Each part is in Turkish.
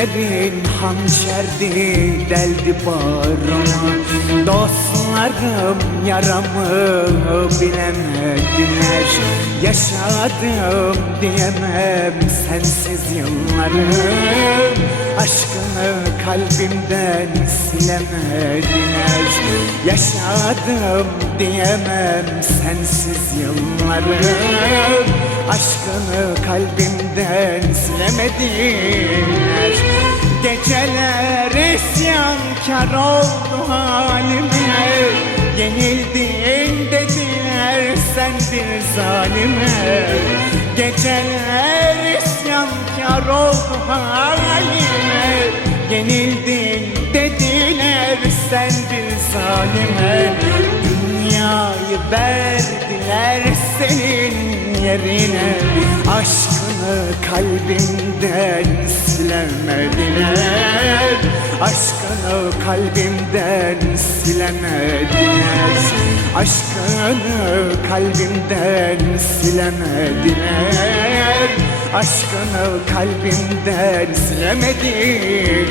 Gözlerin hançerdi deldi bağrıma. Dostlarım yaramı bilemediler Yaşadım diyemem sensiz yılları. Aşkını kalbimden silemediler Yaşadım diyemem sensiz yılları. Aşkını kalbimden silemediler Geceler isyankar oldu halime. Yenildin dediler sen bir zalime. Geceler isyankar oldu halime. Yenildin dediler sen bir zalime. Dünyayı verdiler senin yerine. Aşkını kalbimden silemediler Aşkını kalbimden silemediler Aşkını kalbimden silemediler Aşkını kalbimden silemediler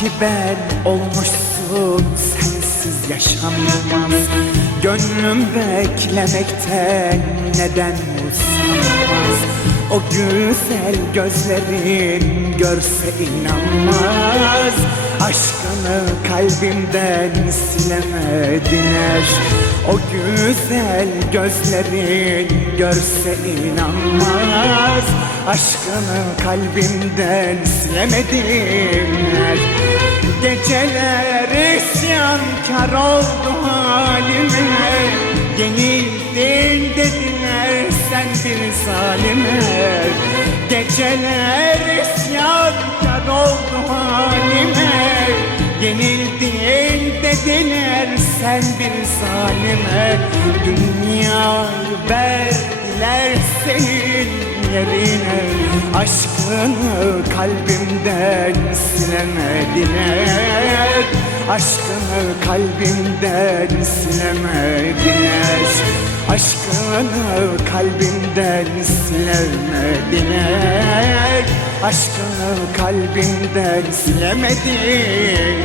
Sanki ben olmuşsun sensiz yaşanmaz Gönlüm beklemekten neden usanmaz O güzel gözlerin görse inanmaz. Aşkını kalbimden silemediler. O güzel gözlerin görse inanmaz Aşkını kalbimden silemediler Geceler isyankar oldu halime. Yenildin dediler sen bir zalime. Geceler isyankar oldu halime. Yenildin dediler sen bir zalime. Dünyayı verdiler senin yerine Aşkını kalbimden silemediler Aşkını kalbimden silemediler Aşkını kalbimden silemediler Aşkını kalbimden silemediler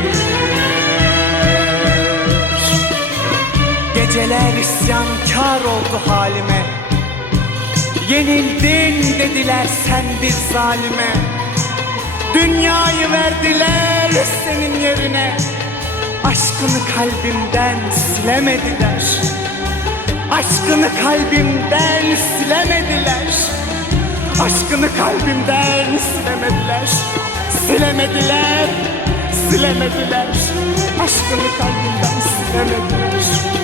Geceler isyankar oldu halime Yenildin dediler sen bir zalime. Dünyayı verdiler senin yerine. Aşkını kalbimden silemediler. Aşkını kalbimden silemediler. Aşkını kalbimden silemediler. Silemediler, silemediler. Aşkını kalbimden silemediler